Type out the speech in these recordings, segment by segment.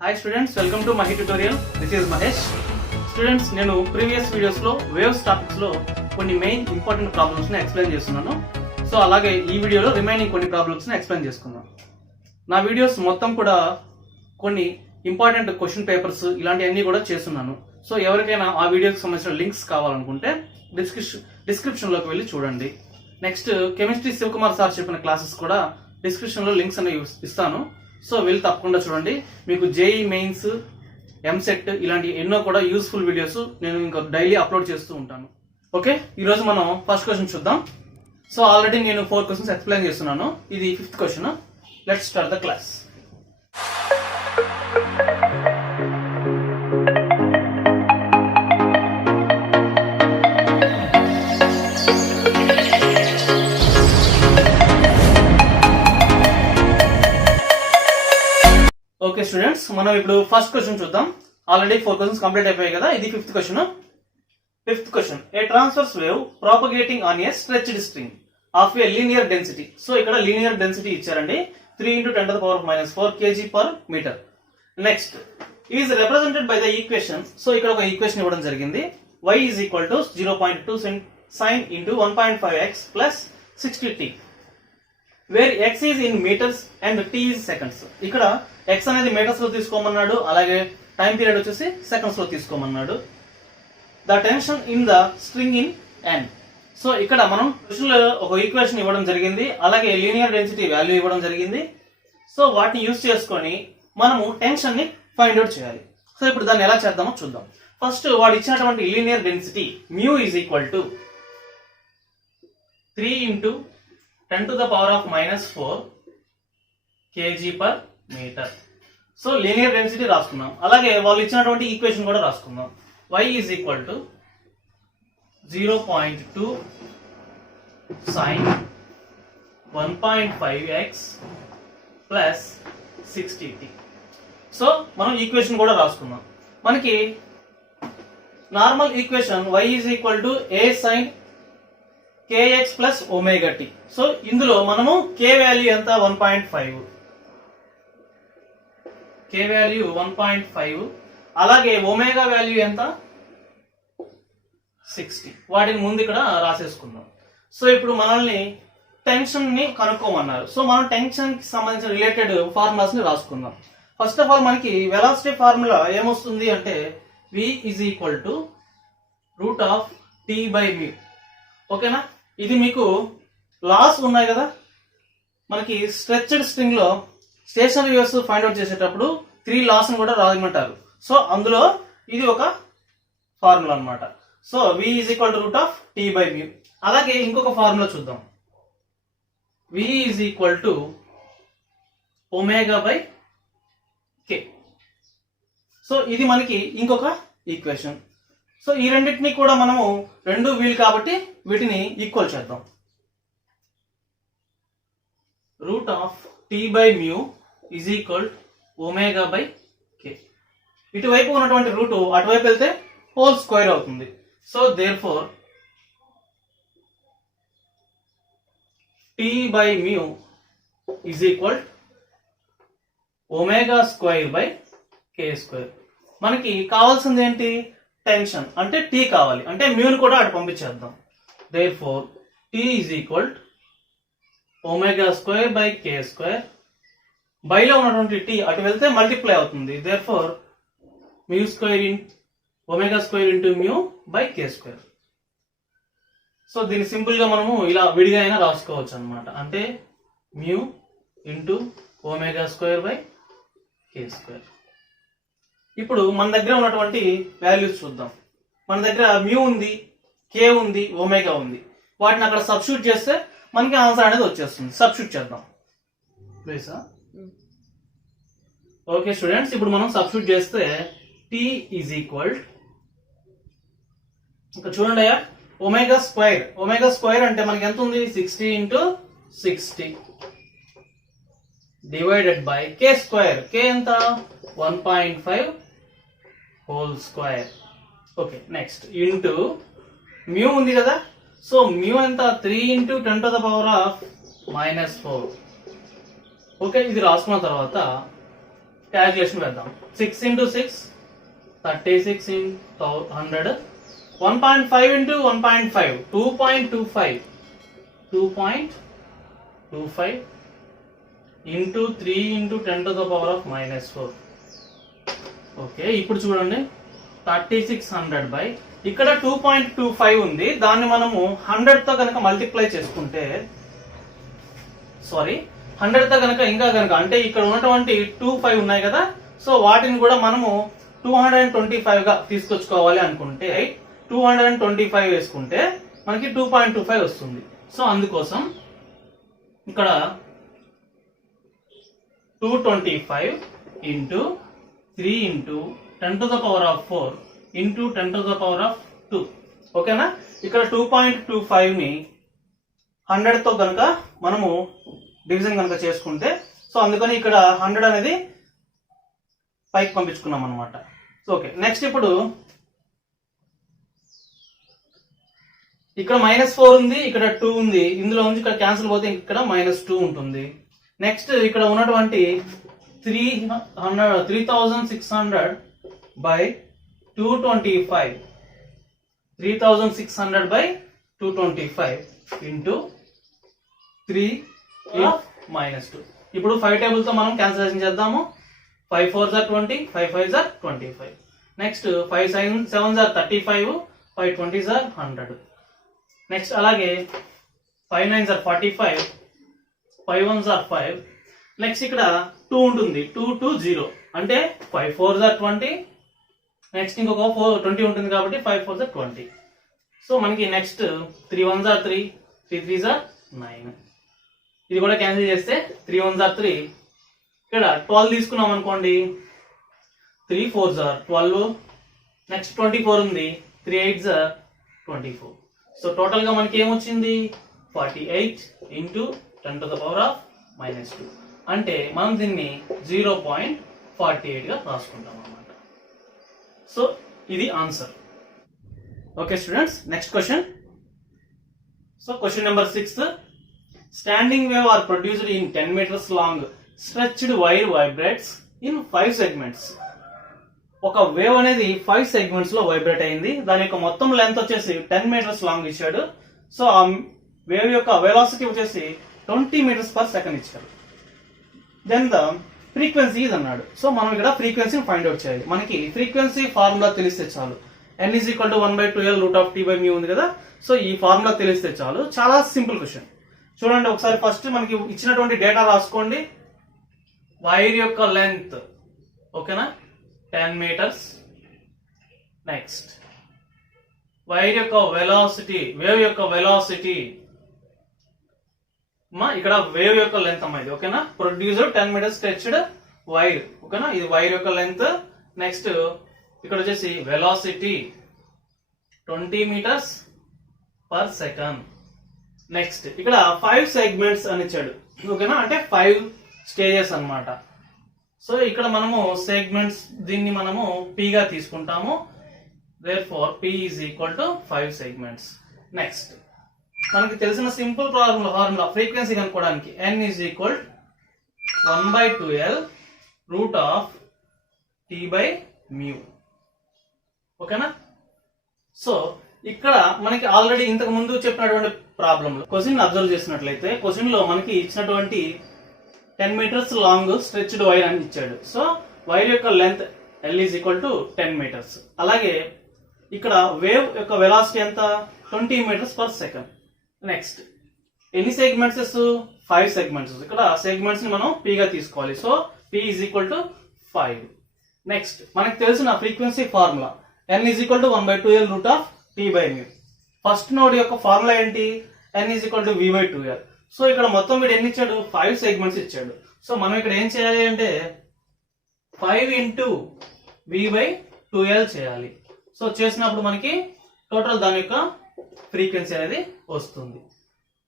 Hi students, welcome to Mahi tutorial. This is Mahesh. Students, నేను previous videos లో waves topics లో కొన్ని main important problems ని explain చేస్తున్నాను. సో అలాగే ఈ వీడియోలో రిమైనింగ్ కొన్ని ప్రాబ్లమ్స్ ని ఎక్స్ప్లెయిన్ చేసుకుందాం. నా వీడియోస్ మొత్తం కూడా కొన్ని ఇంపార్టెంట్ క్వశ్చన్ పేపర్స్ ఇలాంటివన్నీ కూడా చేస్తున్నాను. సో ఎవరికైనా ఆ వీడియోకి సంబంధించిన లింక్స్ కావాలనుకుంటే డిస్క్రిప్షన్ లోకి వెళ్ళి చూడండి. నెక్స్ట్ కెమిస్ట్రీ శివకుమార్ సార్ చెప్పిన క్లాసెస్ కూడా డిస్క్రిప్షన్ లో లింక్స్ అనేవి ఇస్తాను. సో వీళ్ళు తప్పకుండా చూడండి. మీకు జేఈ మెయిన్స్, ఎంసెట్ ఇలాంటి ఎన్నో కూడా యూస్ఫుల్ వీడియోస్ నేను ఇంకా డైలీ అప్లోడ్ చేస్తూ ఉంటాను. ఓకే, ఈరోజు మనం ఫస్ట్ క్వశ్చన్ చూద్దాం. సో ఆల్రెడీ నేను 4 క్వశ్చన్స్ ఎక్స్ప్లెయిన్ చేస్తున్నాను. ఇది 5th question. Let's start the class. Okay students, మనం ఇప్పుడు ఫస్ట్ క్వశ్చన్ చూద్దాం. ఆల్రెడీ 4 క్వశ్చన్స్ కంప్లీట్ అయిపోయాయి కదా. ఇది 5th question. 5th question, A transverse wave propagating on a stretched string of a linear density. So ఇక్కడ linear density ఇచ్చారండి, 3 × 10⁻⁻�4 kg/m. Next is represented by the equation. So ఇక్కడ ఒక equation ఇవ్వడం జరిగింది. y is equal to 0.2 sin into 1.5x plus 60t, where x is in meters and t is seconds. ఇక్కడ x అనేది metres లో తీసుకోమన్నాడు, అలాగే టైం పీరియడ్ వచ్చేసి సెకండ్స్ లో తీసుకోమన్నాడు. The tension in the string in n. So ఇక్కడ మనం క్వశ్చన్ లో ఒక ఈక్వేషన్ ఇవ్వడం జరిగింది, అలాగే లీనియర్ డెన్సిటీ వాల్యూ ఇవ్వడం జరిగింది. సో వాటిని యూజ్ చేసుకొని మనము టెన్షన్ ని ఫైండ్ అవుట్ చేయాలి. సో ఇప్పుడు దాన్ని ఎలా చేద్దామో చూద్దాం. ఫస్ట్ వాడు ఇచ్చినటువంటి linear density mu is equal to 3 × 10⁻⁻⁴ kg/m. So linear density రాసుకున్నాం, అలాగే వాళ్ళు ఇచ్చినటువంటి ఈక్వేషన్ కూడా రాసుకుందాం. y is equal to 0.2 sin 1.5x plus 60t. So మనం ఈక్వేషన్ కూడా రాసుకుందాం. మనకి normal equation y is equal to a sin kx plus ωt. So ఇందులో మనము k వాల్యూ ఎంత 1.5, k వాల్యూ 1.5, అలాగే ఒమేగా వాల్యూ ఎంత 60. వాటిని ముందు ఇక్కడ రాసేసుకుందాం. సో ఇప్పుడు మనల్ని టెన్షన్ ని కనుక్కోమన్నారు. సో మనం టెన్షన్ కి సంబంధించిన రిలేటెడ్ ఫార్ములాస్ ని రాసుకుందాం. ఫస్ట్ ఆఫ్ ఆల్ మనకి వెలాసిటీ ఫార్ములా ఏమొస్తుంది అంటే v is equal to √T/μ. ఓకేనా, ఇది మీకు లాస్ ఉన్నాయి కదా. మనకి స్ట్రెచ్డ్ స్ట్రింగ్ లో స్టేషనరీ వేవ్స్ ఫైండ్ అవుట్ చేసేటప్పుడు 3 లాస్ ని కూడా రాయమంటారు. సో అందులో ఇది ఒక ఫార్ములా అన్నమాట. So v is equal to √T/μ. అలాగే ఇంకొక ఫార్ములా చూద్దాం. v is equal to ω/k. So ఇది మనకి ఇంకొక ఈక్వేషన్. సో ఈ రెండింటిని కూడా మనము రెండు వీలు కాబట్టి వీటిని ఈక్వల్ చేద్దాం. √T/μ is equal ω/k. ఇటువైపు ఉన్నటువంటి రూట్ అటువైపు వెళ్తే హోల్ స్క్వేర్ అవుతుంది. So there four T/μ is equal ω²/k². మనకి కావాల్సింది ఏంటి? టెన్షన్. అంటే T కావాలి, అంటే మ్యూని కూడా అటు పంపించేద్దాం. Therefore T is equal ω²/k². బైలో ఉన్నటువంటి T అటు వెళ్తే మల్టిప్లై అవుతుంది. Therefore ω²/μ/k². సో దీన్ని సింపుల్ గా మనము ఇలా విడిగా అయినా రాసుకోవచ్చు అన్నమాట. అంటే μ × ω²/k². ఇప్పుడు మన దగ్గర ఉన్నటువంటి వాల్యూస్ చూద్దాం. మన దగ్గర మ్యూ ఉంది, కే ఉంది, ఒమేగా ఉంది. వాటిని అక్కడ సబ్స్టిట్యూట్ చేస్తే మనకి ఆన్సర్ అనేది వచ్చేస్తుంది. సబ్స్టిట్యూట్ చేద్దాం ప్లీజ్. ఓకే స్టూడెంట్స్, ఇప్పుడు మనం సబ్స్టిట్యూట్ చేస్తే T is equal, ఇంకా చూడండి అయ్యా, ω². అంటే మనకి ఎంత ఉంది? 60 × 60 డివైడెడ్ బై k². k ఎంత? 1.5 whole square. Okay, next into mu ఉంది కదా. సో మ్యూ ఎంత? 3 × 10⁻⁻⁴. ఓకే, ఇది రాసుకున్న తర్వాత క్యాలిక్యులేషన్ వేద్దాం. 6 into 6 36 into 100. 1.5 into 1.5 2.25 2.25 into 3 into 10 to the power of -4. Okay, ఇప్పుడు చూడండి 3600 బై ఇక్కడ 2.25 ఉంది, దాన్ని మనము 100 తో కనుక మల్టిప్లై చేసుకుంటే 100 తో కనుక ఇంకా కనుక అంటే ఇక్కడ ఉన్నటువంటి 25 ఉన్నాయి కదా, సో వాటిని కూడా మనము 225 గా తీసుకొచ్చుకోవాలి అనుకుంటే 225 వేసుకుంటే మనకి 2.25 వస్తుంది. సో అందుకోసం ఇక్కడ 225 into 3 into 10 to the power of 4 into 10 to the power of 2. ఓకేనా, ఇక్కడ 2.25 ని 100 తో కనుక మనము డివిజన్ కనుక చేసుకుంటే, సో అందుకని ఇక్కడ 100 అనేది పైకి పంపించుకున్నాం అనమాట. ఓకే, నెక్స్ట్ ఇప్పుడు ఇక్కడ -4 ఉంది, ఇక్కడ 2 ఉంది, ఇందులో నుంచి ఇక్కడ క్యాన్సిల్ పోతే ఇక్కడ -2 ఉంటుంది. నెక్స్ట్ ఇక్కడ ఉన్నటువంటి 3600 by 225 3600 by 225 into 3 of -2. ఇప్పుడు 5 టేబుల్ తో మనం క్యాన్సిలేషన్ చేద్దాము. 5 4s are 20, 5 5s are 25. Next 5 7s are 35, 5 20s are 100. Next అలాగే 5 9s are 45, 5 1s are 5. Next ఇక్కడ 2 ఉంటుంది, 2 2 0 అంటే 5 4s are 20. నెక్స్ట్ ఇంకొక 20 ఉంటుంది కాబట్టి 5 4s are 20. సో మనకి next 3 1s are 3, 3 3s are 9. ఇది కూడా క్యాన్సిల్ చేస్తే 3 1s are 3. ఇక్కడ 12 తీసుకున్నాం అనుకోండి, 3 4s are 12. నెక్స్ట్ 24 ఉంది, 3 8s are 24. సో టోటల్ గా మనకి ఏమొచ్చింది 48 into 10 to the power of -2. అంటే మనం దీన్ని 0.48 గా రాసుకుంటాం అన్నమాట. సో ఇది answer. Okay students, next question. So question number 6. Standing wave are produced in 10 meters long stretched wire vibrates in 5 segments. ఒక వేవ్ అనేది 5 segments లో వైబ్రేట్ అయింది, దాని యొక్క మొత్తం లెంత్ వచ్చేసి 10 meters లాంగ్ ఇచ్చాడు. సో ఆ వేవ్ యొక్క వెలాసిటీ వచ్చేసి 20 meters per second ఇచ్చారు. దెన్ ద ఫ్రీక్వెన్సీ ఇది అన్నాడు. సో మనం ఇక్కడ ఫ్రీక్వెన్సీని ఫైండ్ అవుట్ చేయాలి. మనకి ఫ్రీక్వెన్సీ ఫార్ములా తెలిస్తే చాలు. n = 1/2L √T/μ ఉంది కదా, సో ఈ ఫార్ములా తెలిస్తే చాలు. చాలా సింపుల్ క్వశ్చన్. చూడండి ఒకసారి ఫస్ట్ మనకి ఇచ్చినటువంటి డేటా రాసుకోండి. వైర్ యొక్క లెంత్ ఓకేనా 10 meters. నెక్స్ట్ వైర్ యొక్క వెలాసిటీ, వేవ్ యొక్క వెలాసిటీ ఇక్కడ వేవ్ యొక్క లెంత్ అమ్మా ఇది ఓకేనా. ప్రొడ్యూసర్ 10 meters స్ట్రెచ్డ్ వైర్ ఓకేనా, ఇది వైర్ యొక్క లెంత్. నెక్స్ట్ ఇక్కడ వచ్చేసి velocity 20 meters per second. Next ఇక్కడ 5 segments అని ఇచ్చాడు ఓకేనా, అంటే 5 స్టేజెస్ అన్నమాట. సో ఇక్కడ మనము సెగ్మెంట్స్ దీన్ని మనము P గా తీసుకుంటాము. therefore P is equal to 5 segments. Next మనకి తెలిసిన సింపుల్ ఫార్ములా ఫ్రీక్వెన్సీ కనుక్కోవడానికి n is equal 1/2L √T/μ ఓకేనా. సో ఇక్కడ మనకి ఆల్రెడీ ఇంతకు ముందు చెప్పినటువంటి ప్రాబ్లంలో క్వశ్చన్ అబ్జర్వ్ చేసినట్లయితే క్వశ్చన్ లో మనకి ఇచ్చినటువంటి 10 meters లాంగ్ స్ట్రెచ్డ్ వైర్ అని ఇచ్చాడు. సో వైర్ యొక్క length L is equal to 10 meters. అలాగే ఇక్కడ వేవ్ యొక్క వెలాసిటీ ఎంత 20 meters per second. నెక్స్ట్ ఎన్ని సెగ్మెంట్స్ 5 segments. ఇక్కడ సెగ్మెంట్స్ ని మనం P గా తీసుకోవాలి. So P is equal to 5. Next మనకు తెలిసిన frequency formula n is equal to 1/2L √T/μ. First node యొక్క ఫార్ములా ఏంటి n is equal to V/2L. So ఇక్కడ మొత్తం వీడు ఎన్ని ఇచ్చాడు 5 segments ఇచ్చాడు. సో మనం ఇక్కడ ఏం చేయాలి అంటే 5 into V/2L చేయాలి. సో చేసినప్పుడు మనకి టోటల్ దాని యొక్క ఫ్రీక్వెన్సీ అనేది వస్తుంది.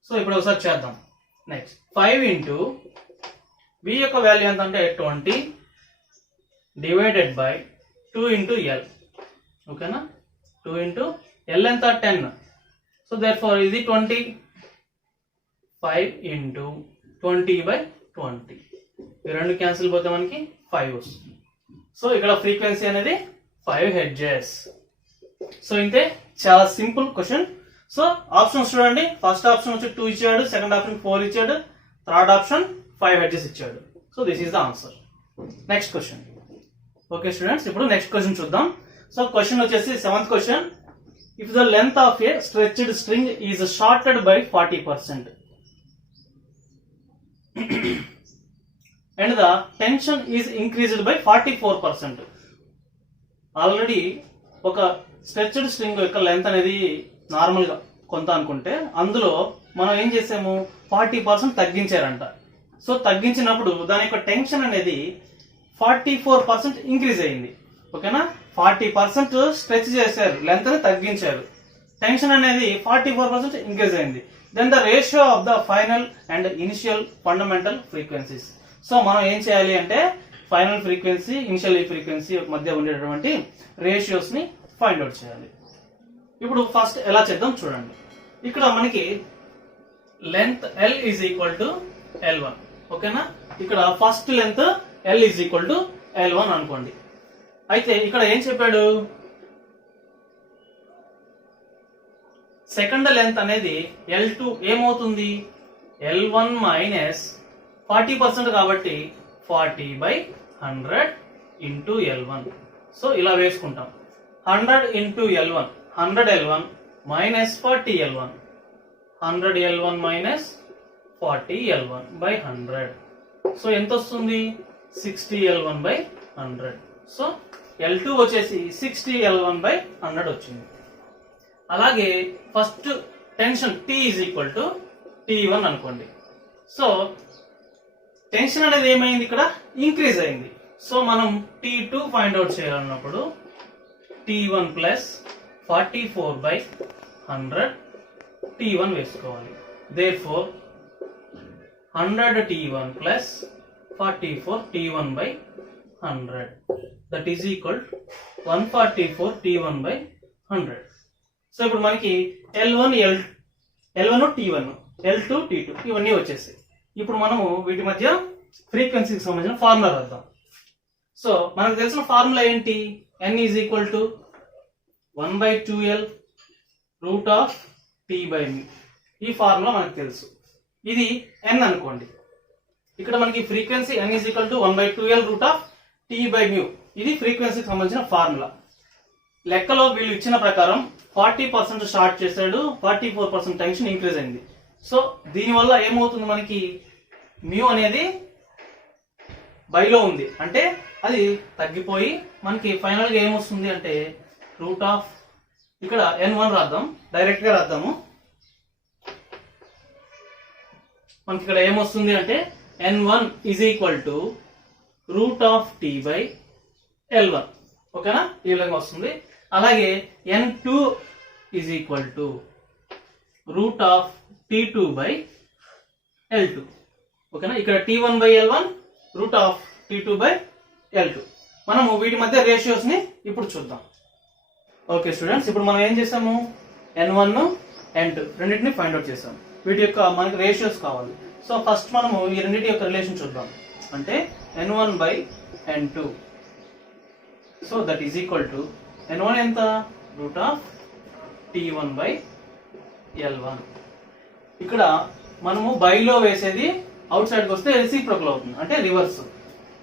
సో ఇప్పుడు ఒకసారి చేద్దాం. నెక్స్ట్ 5 into V యొక్క వాల్యూ ఎంత అంటే 20 డివైడెడ్ బై 2 into L ఓకేనా. 2 into L ఎంత 10. సో therefore ఇది 20 5 into 20/20 ఈ రెండు క్యాన్సిల్ పోతే మనకి 5 వస్తుంది. సో ఇక్కడ ఫ్రీక్వెన్సీ అనేది 5 హెర్ట్జ్. సో ఇంతే, చాలా సింపుల్ క్వశ్చన్. సో ఆప్షన్స్ చూడండి, ఫస్ట్ ఆప్షన్ వచ్చి 2 ఇచ్చాడు, సెకండ్ ఆప్షన్ 4 ఇచ్చాడు, థర్డ్ ఆప్షన్ 5 హెర్ట్జ్ ఇచ్చాడు. So this is the answer. Next question. Okay students, ఇప్పుడు నెక్స్ట్ క్వశ్చన్ చూద్దాం. సో క్వశ్చన్ వచ్చేసి 7th క్వశ్చన్. If the length of a stretched string is shorted by 40% and the tension is increased by 44%. Already ఒక stretched string యొక్క length అనేది normal గా కొంత అనుకుంటే అందులో మనం ఏం చేసాము 40% తగ్గించారంట. సో తగ్గించినప్పుడు దాని యొక్క టెన్షన్ అనేది 44% ఇంక్రీజ్ అయింది. ఓకేనా, 40% స్ట్రెచ్ చేశారు, లెంత్ ని తగ్గించారు, టెన్షన్ అనేది 44% ఇంక్రీజ్ అయింది. Then the ratio of the final and initial fundamental frequencies. So మనం ఏం చేయాలి అంటే ఫైనల్ ఫ్రీక్వెన్సీ, ఇనిషియల్ ఫ్రీక్వెన్సీ మధ్య ఉండేటటువంటి రేషియోస్ ని ఫైండ్ అవుట్ చేయాలి. ఇప్పుడు ఫస్ట్ ఎలా చేద్దాం చూడండి. ఇక్కడ మనకి length L is equal to L1. ఓకేనా, ఇక్కడ first length L is equal to L1 అనుకోండి. అయితే ఇక్కడ ఏం చెప్పాడు, సెకండ్ లెంత్ అనేది L2 ఏమవుతుంది, L1 మైనస్ 40% కాబట్టి 40/100 ఇంటూ L1. సో ఇలా వేసుకుంటాం. 100 into L1, 100 L1 minus 40 L1, 100 L1 minus 40 L1 by 100. So ఎంత వస్తుంది, 60 L1 బై 100. సో L2 వచ్చేసి 60 L1 బై 100 వచ్చింది. అలాగే first tension T is equal to T1 అనుకోండి. సో టెన్షన్ అనేది ఏమైంది, ఇక్కడ ఇంక్రీజ్ అయింది. సో మనం T2 find out చేయాలన్నప్పుడు T1 plus 44/100 T1 వేసుకోవాలి. Therefore 100 T1 plus 44 T1 by 100 that is equal 144 T1 by 100. So ఇప్పుడు మనకి L1 T1, L2 T2 ఇవన్నీ వచ్చేసాయి. ఇప్పుడు మనము వీటి మధ్య ఫ్రీక్వెన్సీకి సంబంధించిన ఫార్ములా రాద్దాం. సో మనకు తెలిసిన ఫార్ములా ఏంటి, N is equal to 1/2L root of T/μ. ఈ ఫార్ములా మనకు తెలుసు. ఇది N అనుకోండి. ఇక్కడ మనకి frequency N is equal to 1/2L root of T/μ. ఇది ఫ్రీక్వెన్సీకి సంబంధించిన ఫార్ములా. లెక్కలో వీళ్ళు ఇచ్చిన ప్రకారం 40% షార్ట్ చేశాడు, 44% టెన్షన్ ఇంక్రీజ్ అయింది. సో దీనివల్ల ఏమవుతుంది, మనకి మ్యూ అనేది బైలో ఉంది, అంటే అది తగ్గిపోయి మనకి ఫైనల్ గా ఏమొస్తుంది అంటే రూట్ ఆఫ్, ఇక్కడ N1 రాద్దాం, డైరెక్ట్ గా రాద్దాము. మనకి ఇక్కడ ఏమొస్తుంది అంటే N1 is equal to root of T by L1. ఓకేనా, ఈ విధంగా వస్తుంది. అలాగే N2 is equal to root of T2 by L2. ఓకేనా, ఇక్కడ T1 by L1 route of T2 by L2. మనము వీటి మధ్య రేషియోస్ ని ఇప్పుడు చూద్దాం. ఓకే స్టూడెంట్స్, ఇప్పుడు మనం ఏం చేసాము, N1 N2 రెండింటిని ఫైండ్ అవుట్ చేసాం. వీటి యొక్క మనకి రేషియోస్ కావాలి. సో ఫస్ట్ మనము ఈ రెండింటి యొక్క రిలేషన్ చూద్దాం. అంటే N1 by N2. So that is equal to N1 ఎంత, route of T1 by L1. ఇక్కడ మనము బైలో వేసేది అవుట్ సైడ్కి వస్తే రెసిప్రోకల్ అవుతుంది, అంటే రివర్స్.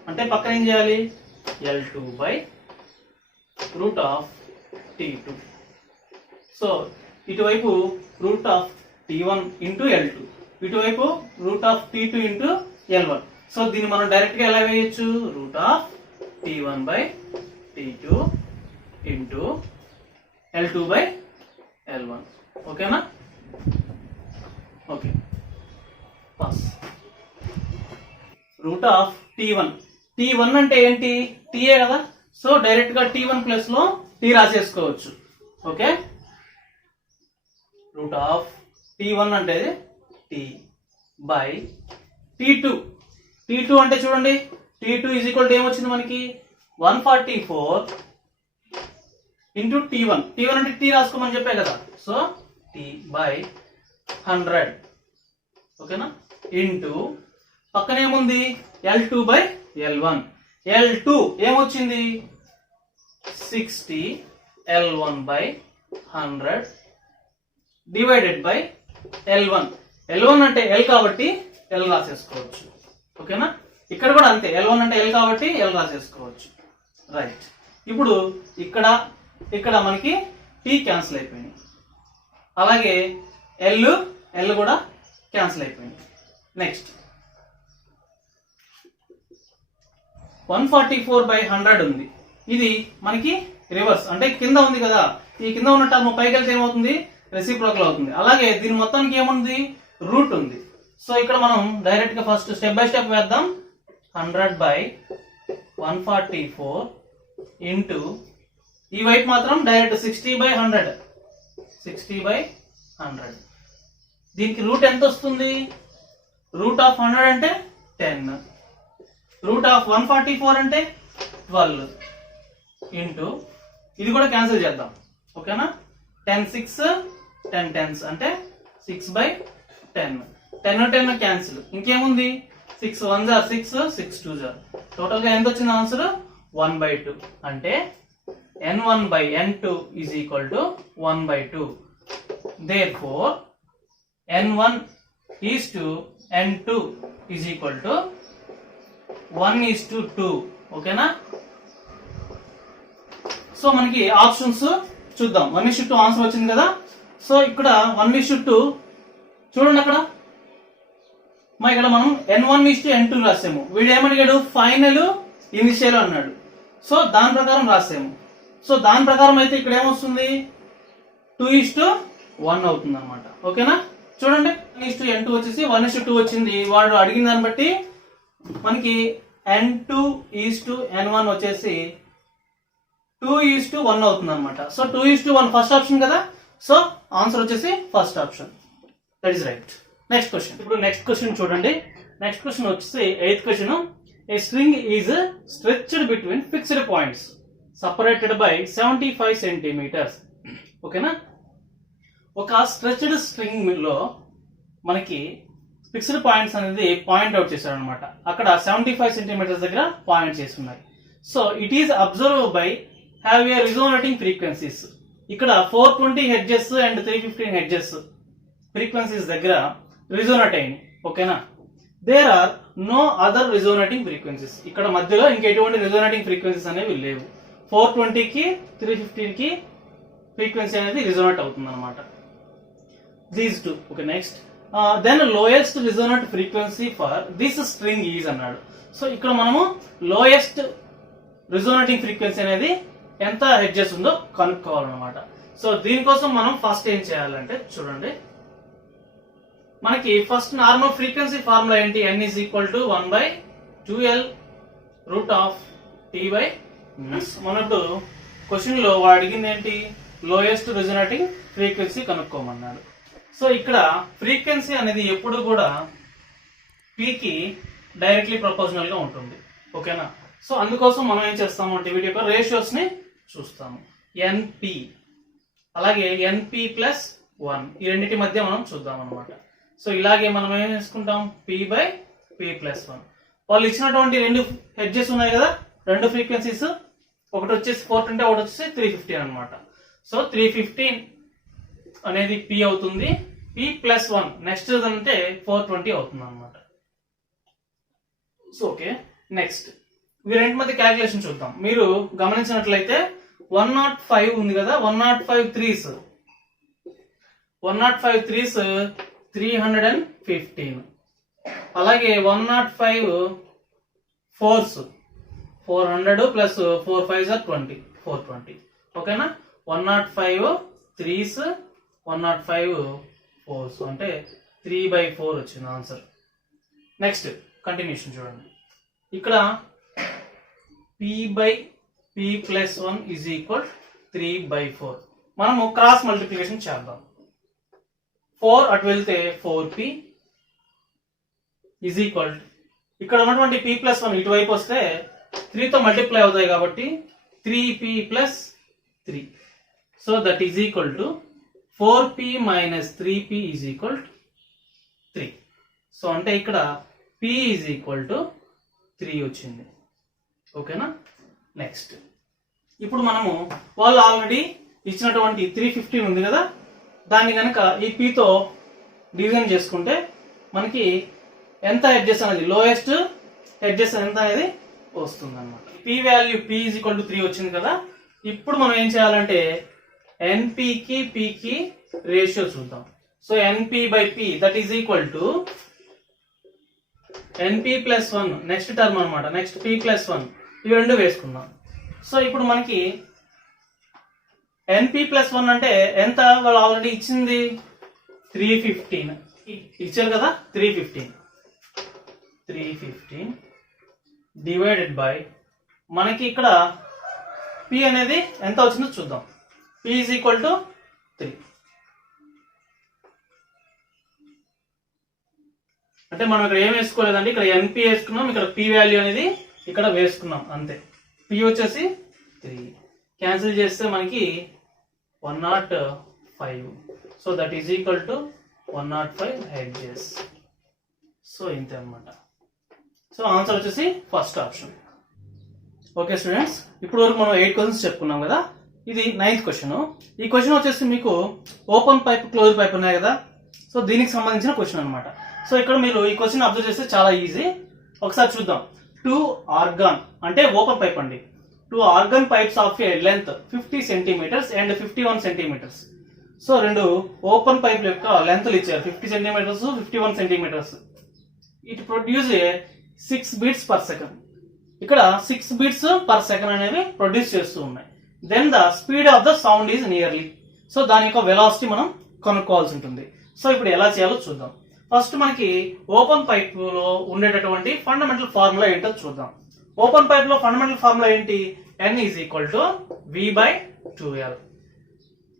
అంటే పక్కన ఏం చేయాలి, L2 by root of T2. So ఇటువైపు root of T1 into L2, ఇటువైపు root of T2 into L1. So దీన్ని మనం డైరెక్ట్ గా ఎలా వేయచ్చు, route of T1 by T2 into L2 by L1. ఓకేనా, okay. Pass. Route of T1 అంటే ఏంటి, టీఏ కదా. సో డైరెక్ట్ గా T1 ప్లస్ లో T రాసేసుకోవచ్చు. ఓకే, రూట్ ఆఫ్ T1 అంటే T బై T2 అంటే చూడండి, T2 ఈజ్ ఈక్వల్ టు ఏమొచ్చింది మనకి 144 ఇంటూ T1 అంటే T రాసుకోమని చెప్పే కదా. So T by 100. ఓకేనా, ఇంటూ పక్కన ఏముంది L2 by L1. L2 ఏమొచ్చింది 60 L1 by 100 divided by L1. L1 అంటే L కాబట్టి L రాసేసుకోవచ్చు. ఓకేనా, ఇక్కడ కూడా అంతే, L1 అంటే L కాబట్టి L రాసేసుకోవచ్చు. రైట్, ఇప్పుడు ఇక్కడ మనకి T క్యాన్సిల్ అయిపోయింది, అలాగే L కూడా క్యాన్సిల్ అయిపోయింది. నెక్స్ట్ 144/100 ఉంది. ఇది మనకి రివర్స్, అంటే కింద ఉంది కదా, ఈ కింద ఉన్న టర్మ్ పైకి వెళ్తే ఏమవుతుంది, రెసిప్రోకల్ అవుతుంది. అలాగే దీని మొత్తానికి ఏముంది, రూట్ ఉంది. సో ఇక్కడ మనం డైరెక్ట్ గా ఫస్ట్ స్టెప్ బై స్టెప్ వేద్దాం. 100/144 ఇంటూ ఈ వైపు మాత్రం డైరెక్ట్ 60/100. 60/100 దీనికి రూట్ ఎంత వస్తుంది, రూట్ ఆఫ్ 100 అంటే 10, రూట్ ఆఫ్ 144 అంటే 12 ఇంటూ ఇది కూడా క్యాన్సిల్ చేద్దాం. ఓకేనా, 10 6 10 10s అంటే 6/10. 10 క్యాన్సిల్, ఇంకేముంది 6 1s are 6 6 2s are. Total గా ఎంత వచ్చింది ఆన్సర్ 1/2. అంటే N1/N2 is equal to 1/2. Therefore N1 is to N2 is equal to 1:2. ఓకేనా, సో మనకి ఆప్షన్స్ చూద్దాం. 1:2 ఆన్సర్ వచ్చింది కదా. సో ఇక్కడ 1:2 చూడండి, అక్కడ ఇక్కడ మనం N1:N2 రాసాము. వీడు ఏమడిగాడు, ఫైనల్ ఇనిషియల్ అన్నాడు. సో దాని ప్రకారం రాసాము. సో దాని ప్రకారం అయితే ఇక్కడ ఏమొస్తుంది, 2:1 అవుతుంది అనమాట. ఓకేనా, చూడండి 1:N2 వచ్చేసి 1:2 వచ్చింది. వాడు అడిగిన దాన్ని బట్టి మనకి N2:N1 వచ్చేసి 2:1 అవుతుంది అనమాట. సో 2:1 ఫస్ట్ ఆప్షన్ కదా. సో ఆన్సర్ వచ్చేసి first option, that is right. Next question, ఇప్పుడు నెక్స్ట్ క్వశ్చన్ చూడండి. నెక్స్ట్ క్వశ్చన్ వచ్చేసి 8th question. A string is stretched between fixed points separated by 75 centimetres. ఓకేనా, ఒక స్ట్రెచ్డ్ స్ట్రింగ్ లో మనకి ఫిక్స్డ్ పాయింట్స్ అనేది పాయింట్ అవుట్ చేశారు అనమాట. అక్కడ 75 సెంటీమీటర్స్ దగ్గర పాయింట్ చేసి ఉన్నాయి. So it is observe by have a resonating frequencies. ఇక్కడ 420 హెడ్జెస్ అండ్ 315 హెడ్జెస్ ఫ్రీక్వెన్సీస్ దగ్గర రిజోనేట్ అయింది. ఓకేనా, there are no other resonating frequencies. ఇక్కడ మధ్యలో ఇంకెటువంటి రిజోనేటింగ్ ఫ్రీక్వెన్సీస్ అనేవి లేవు. 420కి 315కి ఫ్రీక్వెన్సీ అనేది రిజోనేట్ అవుతుంది అనమాట. These two. Okay, next then lowest resonate frequency for this string is అన్నాడు. సో ఇక్కడ మనము లోయెస్ట్ రిజోనేటింగ్ ఫ్రీక్వెన్సీ అనేది ఎంత హెడ్జెస్ ఉందో కనుక్కోవాలన్నమాట. సో దీనికోసం మనం ఫస్ట్ ఏం చేయాలంటే చూడండి, మనకి ఫస్ట్ నార్మల్ ఫ్రీక్వెన్సీ ఫార్ములా ఏంటి, n is equal to 1/2L root of T/s. మనకు క్వశ్చన్ లో అడిగింది ఏంటి, లోయెస్ట్ రిజోనేటింగ్ ఫ్రీక్వెన్సీ కనుక్కోమన్నాడు. సో ఇక్కడ ఫ్రీక్వెన్సీ అనేది ఎప్పుడు కూడా P కి డైరెక్ట్లీ ప్రపోర్షనల్ గా ఉంటుంది. ఓకేనా, సో అందుకోసం మనం ఏం చేస్తాము అంటే వీటి యొక్క రేషియోస్ ని చూస్తాము. NP అలాగే NP+1 ఈ రెండింటి మధ్య మనం చూద్దాం అనమాట. సో ఇలాగే మనం ఏం చేసుకుంటాం, P/P+1. వాళ్ళు ఇచ్చినటువంటి రెండు హెడ్జెస్ ఉన్నాయి కదా, రెండు ఫ్రీక్వెన్సీస్, ఒకటి వచ్చేసి 420, ఒకటి వచ్చేసి 315 అనమాట. సో 315 అనేది P అవుతుంది, P+1 నెక్స్ట్ అంటే 420 అవుతుంది అనమాట. సో ఓకే, నెక్స్ట్ ఈ రెండు మధ్య క్యాలిక్యులేషన్ చూద్దాం. మీరు గమనించినట్లయితే 105 ఉంది కదా, 105 3s 315. అలాగే 105 4s 400 ప్లస్ 4 5s are 20 420. ఓకేనా, 105 3s 105 4s అంటే 3/4 వచ్చింది ఆన్సర్. నెక్స్ట్ కంటిన్యూషన్ చూడండి, ఇక్కడ P/P+1 is equal 3/4. మనము క్రాస్ మల్టిప్లికేషన్ చేద్దాం. 4 అటు వెళ్తే 4P is equal, ఇక్కడ ఉన్నటువంటి P+1 ఇటువైపు వస్తే 3తో మల్టిప్లై అవుతాయి కాబట్టి 3P+3. So that is equal to 4P - 3P is equal to 3. So అంటే ఇక్కడ P is equal to 3 వచ్చింది. ఓకేనా. నెక్స్ట్ ఇప్పుడు మనము వాళ్ళు ఆల్రెడీ ఇచ్చినటువంటి 315 ఉంది కదా, దాన్ని కనుక ఈ Pతో డివిజన్ చేసుకుంటే మనకి ఎంత ఎడ్జెస్ అనేది, లోయెస్ట్ ఎడ్జెస్ ఎంత అనేది వస్తుంది అనమాట. P value P is equal to 3 వచ్చింది కదా. ఇప్పుడు మనం ఏం చేయాలంటే NPకి Pకి రేషియో చూద్దాం. So NP/P that is equal to NP+1 next term అనమాట. నెక్స్ట్ P+1 ఇవి రెండు వేసుకుందాం. సో ఇప్పుడు మనకి NP+1 అంటే ఎంత, వాళ్ళు ఆల్రెడీ ఇచ్చింది 315 ఇచ్చారు కదా. 315 డివైడెడ్ బై మనకి ఇక్కడ P అనేది ఎంత వచ్చిందో చూద్దాం. P is equal to 3. అంటే మనం ఇక్కడ ఏం వేసుకోలేదండి, ఇక్కడ NP వేసుకున్నాం, ఇక్కడ P వాల్యూ అనేది ఇక్కడ వేసుకున్నాం అంతే. P వచ్చేసి 3 క్యాన్సిల్ చేస్తే మనకి 105. So that is equal to 105 hedges. So ఇంతే అనమాట. సో ఆన్సర్ వచ్చేసి ఫస్ట్ ఆప్షన్. ఓకే స్టూడెంట్స్, ఇప్పుడు వరకు మనం 8 క్వశ్చన్స్ చెప్పుకున్నాం కదా. ఇది 9th క్వశ్చన్. ఈ క్వశ్చన్ వచ్చేసి మీకు ఓపెన్ పైప్ క్లోజ్ పైప్ ఉన్నాయి కదా, సో దీనికి సంబంధించిన క్వశ్చన్ అనమాట. సో ఇక్కడ మీరు ఈ క్వశ్చన్ అబ్జర్వ్ చేస్తే చాలా ఈజీ. ఒకసారి చూద్దాం. 2 ఆర్గాన్ అంటే ఓపెన్ పైప్ అండి. 2 organ pipes of a length 50 centimetres and 51 centimetres. So రెండు ఓపెన్ పైప్ యొక్క లెంత్లు ఇచ్చారు, 50 centimetres 51 centimetres. It produce 6 beats per second. ఇక్కడ 6 beats per second అనేవి ప్రొడ్యూస్ చేస్తూ ఉన్నాయి. Then the speed of the sound is nearly. So దాని యొక్క వెలాసిటీ మనం కనుక్కోవాల్సి ఉంటుంది. సో ఇప్పుడు ఎలా చేయాలో చూద్దాం. ఫస్ట్ మనకి ఓపెన్ పైప్ లో ఉండేటటువంటి ఫండమెంటల్ ఫార్ములా ఏంటో చూద్దాం. ఓపెన్ పైప్ లో ఫండమెంటల్ ఫార్ములా ఏంటి, N is equal to V/2L.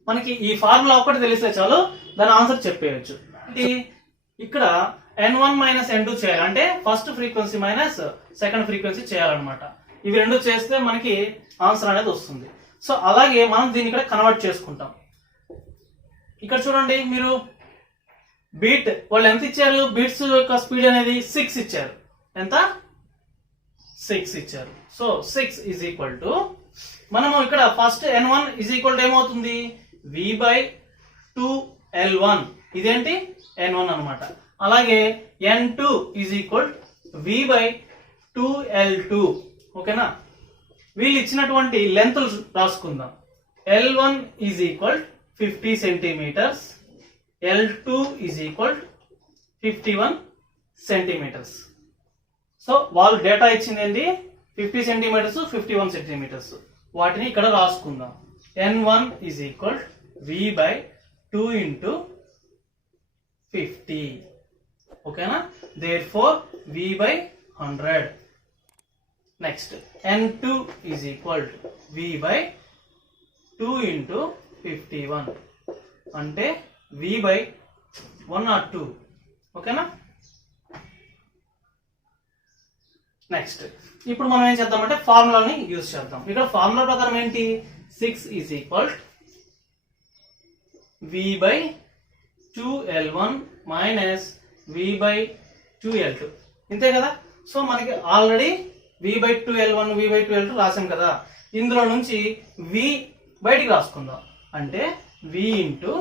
మనకి ఈ ఫార్ములా ఒకటి తెలిస్తే చాలు దాని ఆన్సర్ చెప్పేయచ్చు. ఇక్కడ N1 మైనస్ N2 చేయాలంటే first frequency minus second frequency చేయాలన్నమాట. ఇవి రెండు చేస్తే మనకి ఆన్సర్ అనేది వస్తుంది. సో అలాగే మనం దీన్ని ఇక్కడ కన్వర్ట్ చేసుకుంటాం. ఇక్కడ చూడండి, మీరు బీట్ వాళ్ళు ఎంత ఇచ్చారు, బీట్స్ యొక్క స్పీడ్ అనేది 6 ఇచ్చారు. ఎంత, 6 ఇచ్చారు. సో 6 ఈజ్ ఈక్వల్ టు మనము ఇక్కడ first N1 is equal to ఏమవుతుంది, V/2L1. ఇదేంటి N1 అనమాట. అలాగే N2 ఈజ్ ఈక్వల్ V/2L2. ఓకేనా. వీళ్ళు ఇచ్చినటువంటి లెంత్ రాసుకుందాం. L1 is equal 50 centimetres, L2 is equal 51 centimetres. So వాళ్ళు డేటా ఇచ్చింది ఏంటి, 50 సెంటీమీటర్స్ 51 సెంటీమీటర్స్. వాటిని ఇక్కడ రాసుకుందాం. N1 is equal V/2 into 50. ఓకేనా. therefore V/100. Next N2 is equal V/2 into 51 అంటే V/102. ఓకేనా. నెక్స్ట్ ఇప్పుడు మనం ఏం చేద్దామంటే ఫార్ములాని యూజ్ చేద్దాం. ఇక్కడ ఫార్ములా ప్రకారం ఏంటి, 6 is equal V/2L1 minus V/2L2. ఇంతే కదా. సో మనకి ఆల్రెడీ V/2L1 V/2L2 రాసాం కదా. ఇందులో నుంచి V బయటికి రాసుకుందాం. అంటే V into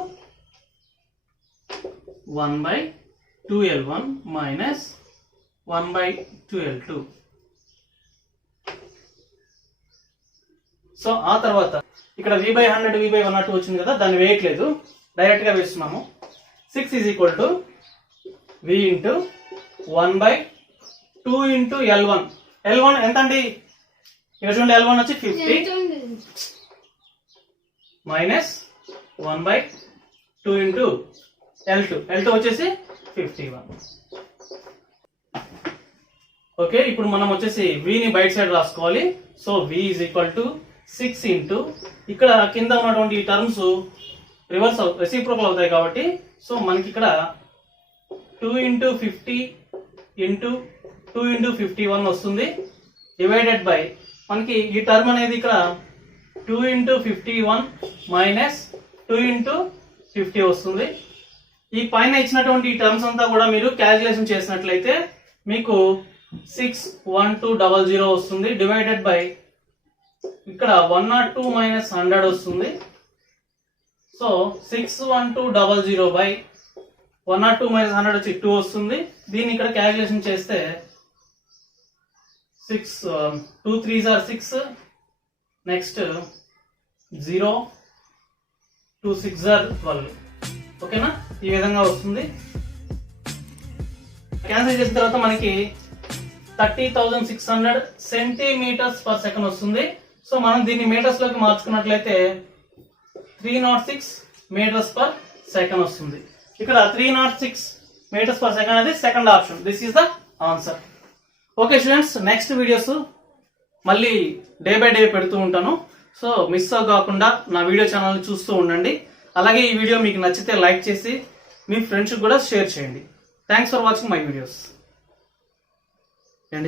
1/2L1 minus 1/2L2. So ఆ తర్వాత ఇక్కడ V/100 V/102 వచ్చింది కదా, దాన్ని వేయట్లేదు, డైరెక్ట్ గా వేస్తున్నాము. 6 is equal to V into 1/2 into L1. L1 ఎంత అండి, ఇక్కడ చూడండి, L1 వచ్చి 50 మైనస్ 1/2 ఇంటూ L2 వచ్చేసి 51. ఓకే. ఇప్పుడు మనం వచ్చేసి V ని బయట సైడ్ రాసుకోవాలి. So V is equal to 6 into ఇక్కడ కింద ఉన్నటువంటి ఈ టర్మ్స్ రివర్స్ రెసిప్రోకల్ అవుతాయి కాబట్టి సో మనకి ఇక్కడ 2 ఇంటూ 50 ఇంటూ 2 ఇంటూ 51 వస్తుంది. డివైడెడ్ బై మనకి ఈ టర్మ్ అనేది ఇక్కడ 2 ఇంటూ 51 మైనస్ 2 ఇంటూ 50 వస్తుంది. ఈ పైన ఇచ్చినటువంటి ఈ టర్మ్స్ అంతా కూడా మీరు క్యాలిక్యులేషన్ చేసినట్లయితే మీకు 61200 వస్తుంది, డివైడెడ్ బై ఇక్కడ 102 మైనస్ 100 వస్తుంది. సో 61200 బై 102 మైనస్ 100 వచ్చి 2 వస్తుంది. దీన్ని ఇక్కడ క్యాలిక్యులేషన్ చేస్తే 2 3s are 6, next 0 2 6s are 12. ఓకేనా, ఈ విధంగా వస్తుంది. క్యాన్సిల్ చేసిన తర్వాత మనకి 30,600 సెంటీమీటర్స్ పర్ సెకండ్ వస్తుంది. సో మనం దీన్ని మీటర్స్ లోకి మార్చుకున్నట్లయితే 306 మీటర్స్ పర్ సెకండ్ వస్తుంది. ఇక్కడ 306 మీటర్స్ పర్ సెకండ్ అనేది second option. This is the answer. Okay students, next videos మళ్ళీ డే బై డే పెడుతూ ఉంటాను. సో మిస్ కాకుండా నా వీడియో ఛానల్ని చూస్తూ ఉండండి. అలాగే ఈ వీడియో మీకు నచ్చితే లైక్ చేసి మీ ఫ్రెండ్స్కి కూడా షేర్ చేయండి. Thanks for watching my videos.